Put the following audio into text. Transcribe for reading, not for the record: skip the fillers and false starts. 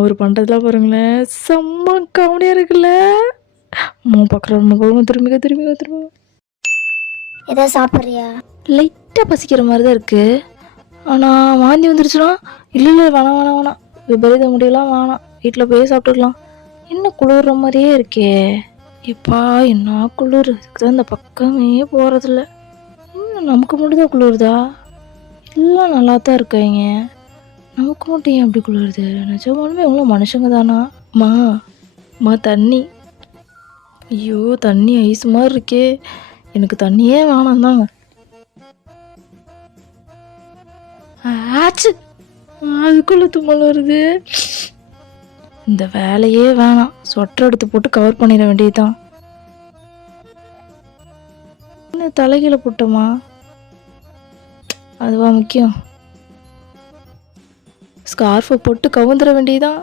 அவர் பண்ணுறதுலாம் பாருங்களேன், செம்ம காமெடியாக இருக்குல்ல. அம்மா பார்க்குறோம் திரும்பிக்க திரும்பிக்க திரும்ப. ஏதாவது சாப்பிட்றியா? லைட்டாக பசிக்கிற மாதிரி தான் இருக்குது. ஆனால் வாந்தி வந்துருச்சுன்னா, இல்லை வேணாம் வேணாம் வேணாம், விபரீத முடியலாம் வேணாம், வீட்டில் போய் சாப்பிட்டுக்கலாம். என்ன குளிர்ற மாதிரியே இருக்கே. எப்பா என்ன குளிர், இதுக்கு தான் இந்த பக்கமே போகிறதில்ல. இன்னும் நமக்கு மட்டும் தான் குளிருதா? எல்லாம் நல்லா தான் இருக்காங்க, நமக்கு மட்டும் ஏன் அப்படி குளிருது? நிஜமாலுமே எவ்வளோ மனுஷங்க தானா? மா தண்ணி. ஐயோ தண்ணி ஐஸ் மாதிரி இருக்கே, எனக்கு தண்ணியே வேணாம் தாங்க. ஆச்சு, அதுக்குள்ள தும்மல் வருது. இந்த வேலையே வேணாம், சொட்டர் எடுத்து போட்டு கவர் பண்ணிட வேண்டியதுதான். என்ன தலைகீழ போட்டோமா, அதுவா முக்கியம்? ஸ்கார்ஃபை போட்டு கவுந்துட வேண்டியதுதான்.